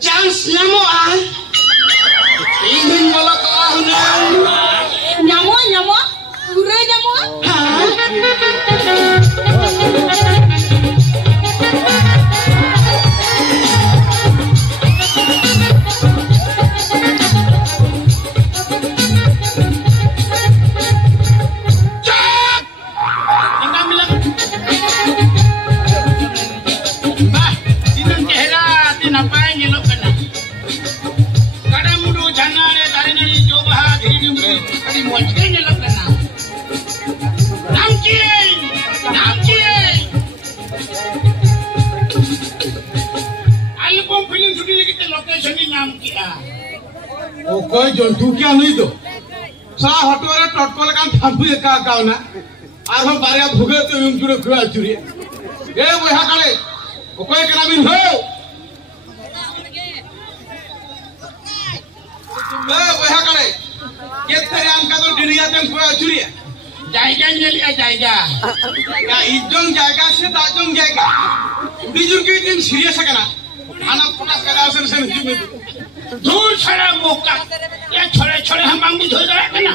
chance nyamo ah ingin bolak lahunang nyamo ure nyamo कोई जंतु क्या नहीं तो सा हटवारे टटकल का थांबु एका काउना आर हम बारिया भुगे तो यूं जुरे खुआ चुरी ए वहा काले कोई कना बिन हो ए वहा काले केते आन का तो डिरिया तन खुआ चुरी जायगा नेलिया जायगा या इजन जायगा से दाजन जायगा बिजुर के दिन सीरियस कना खाना पुना करा से हिमे दूर छड़ा मोका ये छोड़े हम बांगू धोई दरा ना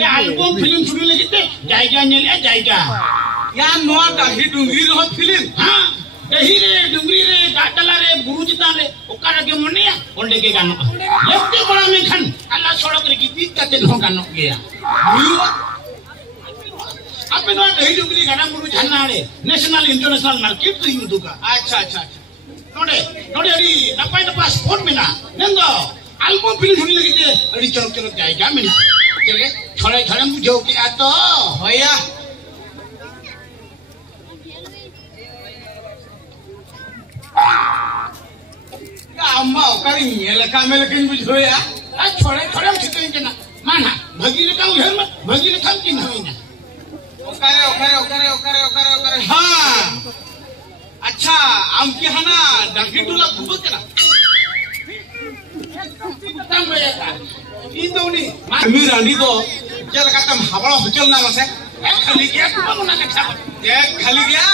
ये एल्बम फिल्म शुरू लेकिते जायगा नेलिया जायगा या नोआ डाही डुंगरी रह फिल्म हां दही रे डुंगरी रे गाटला रे बुरुजिता रे ओकारा के मनिया ओंडे के गानो लेते बड़ा में खन अल्लाह सड़क रे की बीत काते न गानो गया आपे नोआ दही डुंगरी गाना बुरु जानना रे नेशनल इंटरनेशनल मार्केट तो यूं दुका अच्छा नोडे अड़ी नपाई पासपोर्ट में ना नंदो एल्बम फिल्म शुरू लेकिते अड़ी चलो जायगा में चले छोड़े बुझो के आ तो होया अम्मा ओकरी ये लका में लेकिन बुझो या आ छोड़े हम छिकन के ना माना भगीले का उधर मत भगीले खाम की नहीं ना ओकरे हां अच्छा आम की हना डंकी टूला खूब केना तम बयका इन दोनी मी रानी दो चल का तम हबड़ा होचल ना मसे खाली गया तू मना के खा ये खाली गया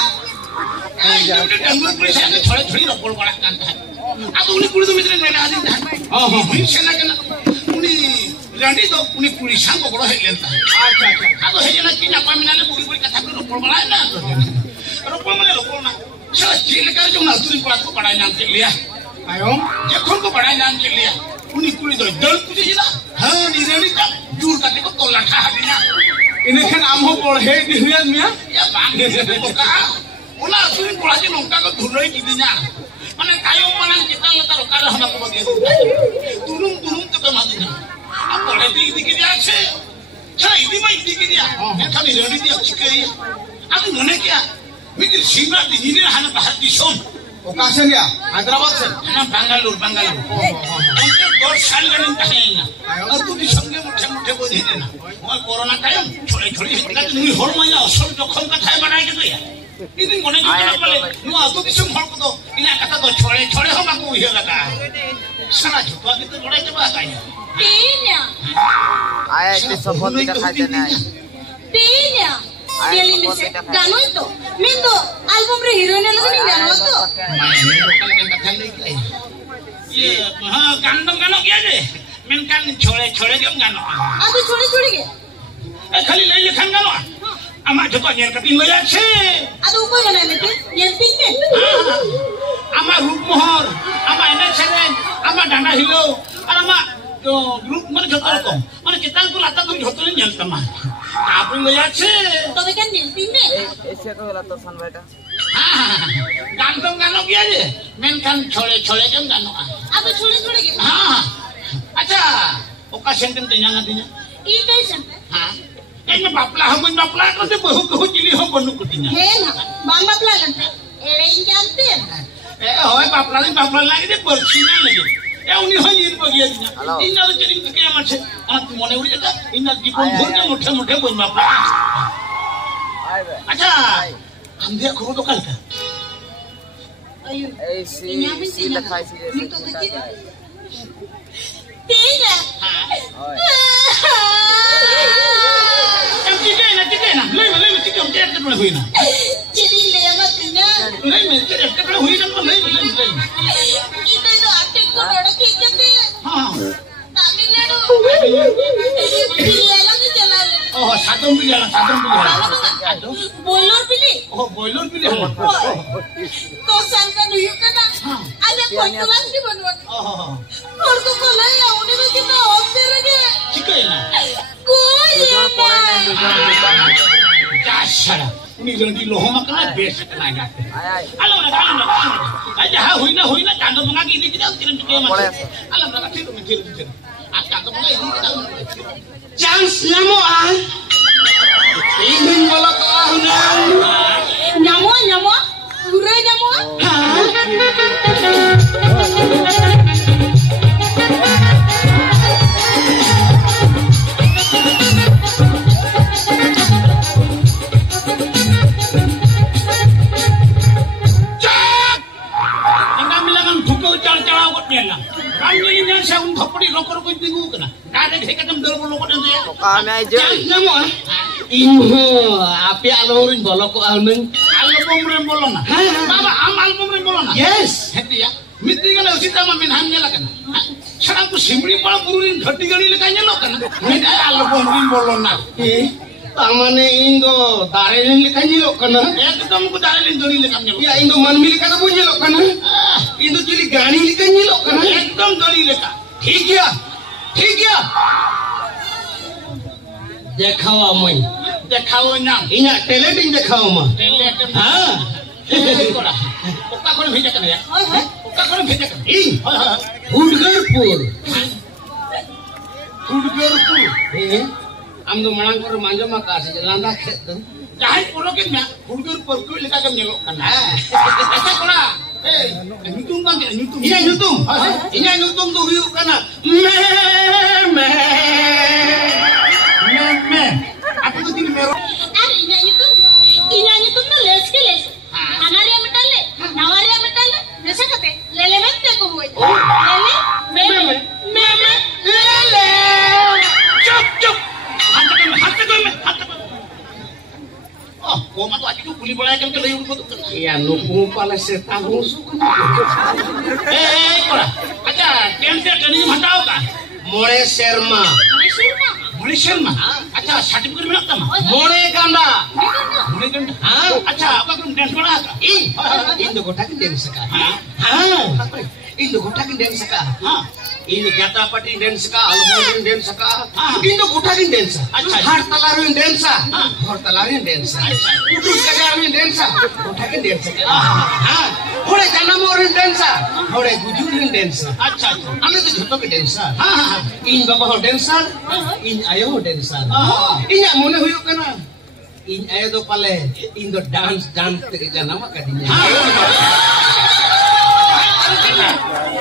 डंगू पुलिस के छोड़े रपड़ बड़ा कान था आ तो उनी कुड़ी तो मित्र नेना आदि था हां मी सेना के ना उनी रानी दो उनी पुलिस को बड़ा है लेता अच्छा आ तो है ना कि ना पामिनाले बुड़ी कथा को रपड़ बड़ा है ना रपड़ माने रपड़ ना चल जेल का जो नजरी बात को बड़ा नाम के लिया आयो जखन को बड़ा नाम के लिया उनी कुड़ी दो दल कुछ ना हां निरेनी का दूर काटे को तोला खा दिया इने खन आम हो पड़े दिहुया मिया या बांगे से का ओना असुरी पड़ा के नौका को धुरई की दिना माने कायो माने किता लता रोका हम को बगे तुरुम तो कमा दिना आ पड़े दी के दिया छे छा इदी में इदी के दिया मैं खाली रेडी दिया छिके आ तू मने क्या मित्र सीमा दिने हन बाहर दिसोम ओकासे लिया हैदराबाद से ना बेंगलुरु उनके 2 साल गनिन कहेना और तू दिसंगे मुठे बोल देना और कोरोना टाइम छोड़े हितना तुम होर माया असल जखम का थाय बनाई के दिया इदी मने जो ना पले नु आ तो दिसम हर को तो इना कथा तो छोड़े हम को ये लगा सारा झुका के तो बड़ाई के बात आई तीन्या आया इतने सपोर्ट का खाते ना तीन्या Dili mise gano ito. Mindo album re heroine na ni gano to. Main lokal kan kata lagi. Ye, हाँ गानों क्या दे? मैं कान छोड़े क्यों गानों? अब छोड़े के? खाली ले ये खान गानों? अम्मा जो तो नियर कटिंग ले अच्छे. अब ऊपर गाना में नियर पिंग में? अम्मा रूप मोहर, अम्मा इन्हें चलें, अम्मा डांडा हिलो, और अम्मा तो ग्रुप में जो तो रखो, और कितना तो लाता तो जो तो नहीं नियर तमा. आप ले अच्छे. तो वे क्या नियर पिंग में? ऐसे तो लाता सन बेटा. गानों क्या दे? मैं कान छोड़े क्यों गानों? अब छोड़े के? हाँ. अच्छा, ओका सेंटेंस देना ना देना. ये क्या सेंटेंस? हाँ. एक में बापला हम करते बहु चिली हम बनू कुछ नहीं. है ना, बांग बापला करते. एरेंज जानते हैं. होए बापला लगे दे पर्ची ना लगे. उन्हीं हो ये बगिया दिया. इन ना तो चली तो क्या मचे? तू मने उड़ी जाता. इन ना जीवन भर के मुठे बन बापला. अच्छा, हम दिया करो तो कल का. ऐसी लखाई सी जैसे ठीक है. ठीक है ना. ले ठीक है. हम हुई ना. jadi le matinya ले चेक कर हुई ना. ले boiler pili Oh, boiler pili. to sanka nuyu kana ale koitulan di banwan Oh, और तो कल है उन्हें तो कितना ऑफ दे रहे chicken na. कोई Dasar. Ini jadi lohong makna best na gate. Ay, Alam na. Aja ha huina tanda bunga ini kita kirim ke mas. Alam na kirim. Tanda bunga ini kita. Chance namo ah. Ingin bola ko ahuna. nyamo urai nyamo Kami ini saya untuk peri lokor ko tingu kana. Kada hekatam dorbo lokor dia. kami aja. Namo ah. Inho api alorin bolok ko almen. Album rem bolona. Baba am album rem bolona. Yes. Heti ya. Miti kana usita ma min hamnya lakana. Sarang ko simri pala pururin ghati gani lekanya lokana. Mita album rem bolona. Tamane indo darelin lekanya lokana. Ekdam ko darelin dori lekanya. Ya indo manmi lekana punya lokana. Indo jili gani lekanya lokana. Ekdam dori leka. ठीक है देखाओ मैं देखाओ ना इना talent in देखाओ मा हां कोड़ा ओका कोन भेजा कने यार ओका कोन भेजा कने इ हुडगरपुर ए हम तो मणांग पर मांजो मा का से लांदा खेत जाय पोलो के ना हुडगरपुर को लेका के नेलो कना ऐसा कोड़ा nyutung kan nyutung ini nyutung tuh hiu kana me apa tuh ini mero ini nyutung na les ke les anaria metale nawaria metale jasa kate lele mente ko hoy lele lele cup hatta ko oh koma tuh aja tuh kuli boleh kan ke leung tuh iya nuku pala setan musuh कोड़ा अच्छा tenth से training हटाओ का मोड़े शर्मा अच्छा certificate मिला था मोड़े गंदा हाँ अच्छा आपका तुम डांस बना का इन दो गोटा की डांस का हाँ इन दो गोटा की डांस का हाँ इन जाता पार्टी डांस का अलगोन डांस का इन दो गोटा की डांस अच्छा हर तलारी डांस हर तलारी डांस अच्छा कुछ कगारी डांस गोटा की डांस का हाँ होड़े जन्म और डांस होड़े गुजुरी डांस अच्छा अने तो झूठो के डांस हाँ इन बाबा हो डांसर इन आयो हो डांसर इन मोने हुयो कना इन आयो तो पाले इन तो डांस ते जन्म का दिन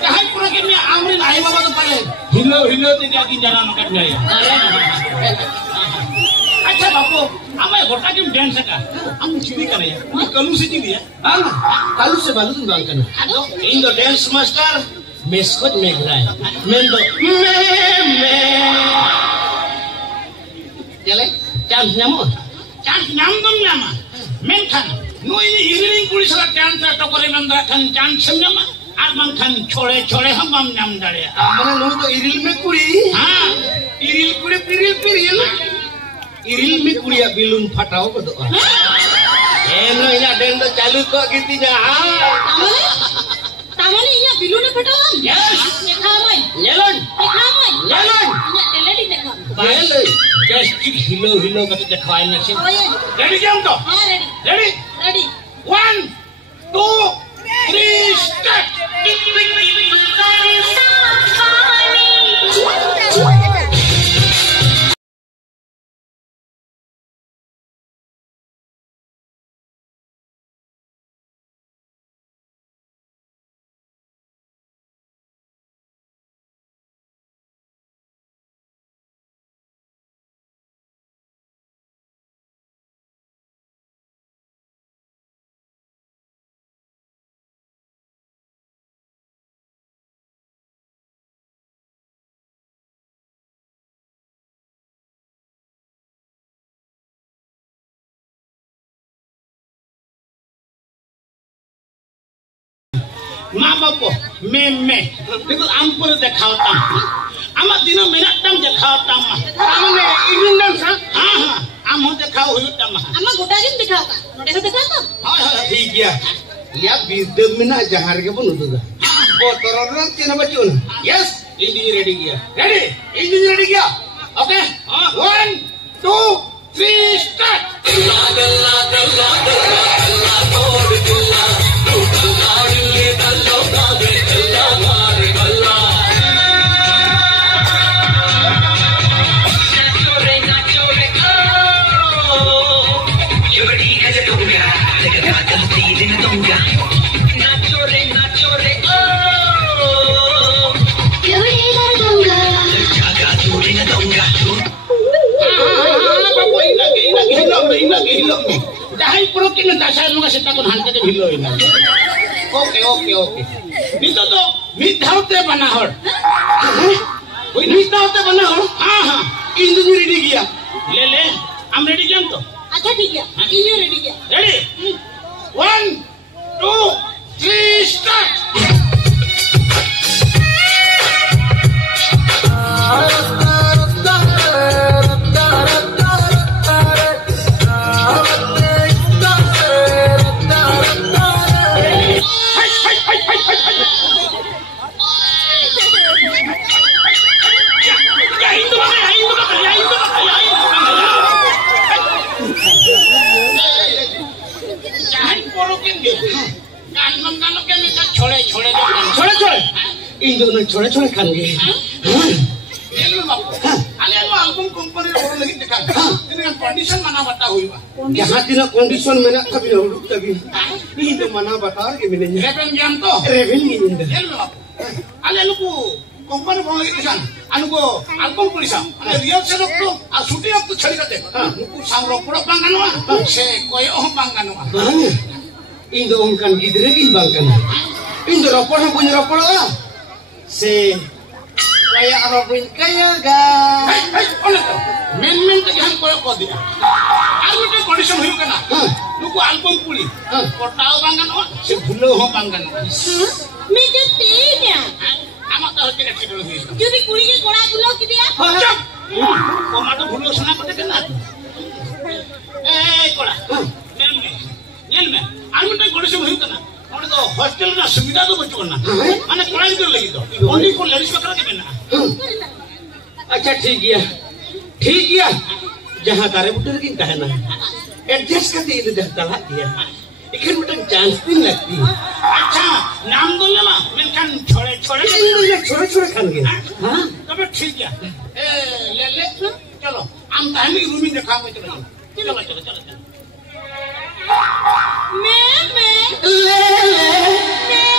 कहां पूरा के में आमरे आयो बाबा तो पाले हिलो ते जाकी जन्म का दिन अच्छा बापू हमें गोटा की डांस का हम चीनी करे कलू से चीनी है हां कलू से बालू तुम बांग करना इन दो डांस मास्टर मेस्कोट में गराय मैं दो चले चांस नाम तुम नामा मैं खान नो ये इरिंग पुलिस का चांस तो करे मंदा खान चांस नामा आर मन खान छोड़े हम नाम डाले हमने नो तो इरिल में कुड़ी हां इरिल कुड़ी इरिल में कुड़िया बिलून फटाओ को दो एनो इना डेंड चालू को गीतिना तामने इना बिलून फटाओ यस देखामय नेलन इना टेलेंट देखा बाले जस्ट हिलो करके दिखाए ना से रेडी गेम तो हां रेडी 1 2 3 स्टार्ट माँ बाप मैं देखो आम पर देखावता आमा दिनो मिनट तम देखावता माने इविन डांस हां आम हो देखाओ हुई तमा आमा गोटा गिन दिखाओ का नोडे हो दिखाओ तो हाय हाय ठीक गया या बिरदम में ना जहार के बन उठेगा वो तोरण के ना बच्चों यस इंजन रेडी किया रेडी इंजन रेडी किया okay 1 2 3 start Dahil puro kinadasan mga sita kung hante de hiloy na. Okay. Nito to, midhaute banahor. Woi midhaute banahor? हाँ. इंजन रेडी किया ले, हम ready किया तो. अच्छा ठीक है इंजन रेडी किया Ready? 1 2 3 start. इंजन छोड़े खान गए कंडीशन मना बता हुई जहाँ तीन कंडीशन में ना कभी रुक कभी ini tu mana batar ke minenya रेवेन ज्ञान तो reven minenda ale lu ko company phone lagi kisan anu ko album polisa ale riak se rok to a shooting up to chhari kate nuku samro pura banganwa se koyo banganwa indo ongkan gidre kin bangkan indo ropor punya ropor lah se kaya arobin kaya ga hey ole to men ke han koyo ko dia alu to condition hoyo kana nuku album puli kotao banganwa se bhulo ho banganwa मैं जो तेज है ama to hote ke dolo hoyo जो भी कुड़ी के गोड़ा गुलो की दिया chap ko ma to bhulo sona kote kana kola nel me alu to condition hoyo kana और तो हॉस्टल ना सुविधा तो बच्चों ना माने क्लाइंट कर लगी तो ओनली को लेडीज पकड़ के बिना अच्छा ठीक है जहाँ तारे बुटर की कहना एडजस्ट करते इधर जाता है किया इधर बुटर चांस नहीं लगती अच्छा नाम दो ना मैं खान छोड़े छोड़े खान गए हाँ तब ठीक है ले चलो हम टाइम की रूमिंग दिखा के चलो मैं ले